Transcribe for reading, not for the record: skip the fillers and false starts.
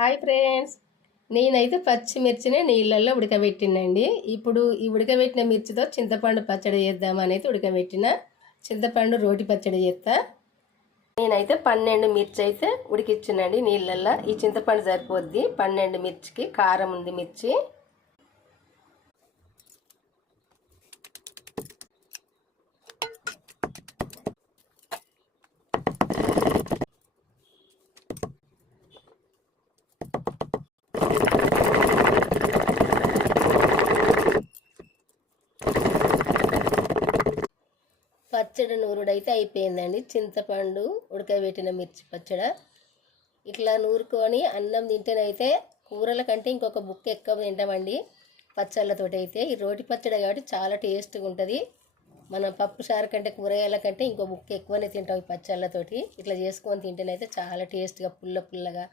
Hi friends, నేనైతే పచ్చిమిర్చిని నీళ్ళల్లో ఉడకబెట్టినండి. ఇప్పుడు ఈ ఉడకబెట్టిన మిర్చితో చింతపండు పచ్చడి చేద్దామని అయితే ఉడకబెట్టిన చింతపండు రోటి పచ్చడి చేస్తా. నేనైతే 12 మిర్చి అయితే ఉడికిచ్చినండి నీళ్ళల్లో. ఈ చింతపండు సరిపోద్ది 12 మిర్చికి. కారం ఉంది మిర్చి. పచ్చడి నూరుడైతే అయిపోయిందండి. చింతపండు ఉడకబెట్టిన మిర్చి పచ్చడి ఇట్లా నూరుకొని అన్నం తింటేనైతే కూరల కంటే ఇంకొక బుక్క ఎక్కువ తింటామండి పచ్చళ్ళతోటి. అయితే ఈ రోటి పచ్చడి కాబట్టి చాలా టేస్ట్గా ఉంటుంది. మనం పప్పు చారు కంటే కూరగాయల కంటే ఇంకో బుక్క ఎక్కువనే తింటాం ఈ పచ్చళ్ళతోటి. ఇట్లా చేసుకొని తింటేనైతే చాలా టేస్ట్గా పుల్ల పుల్లగా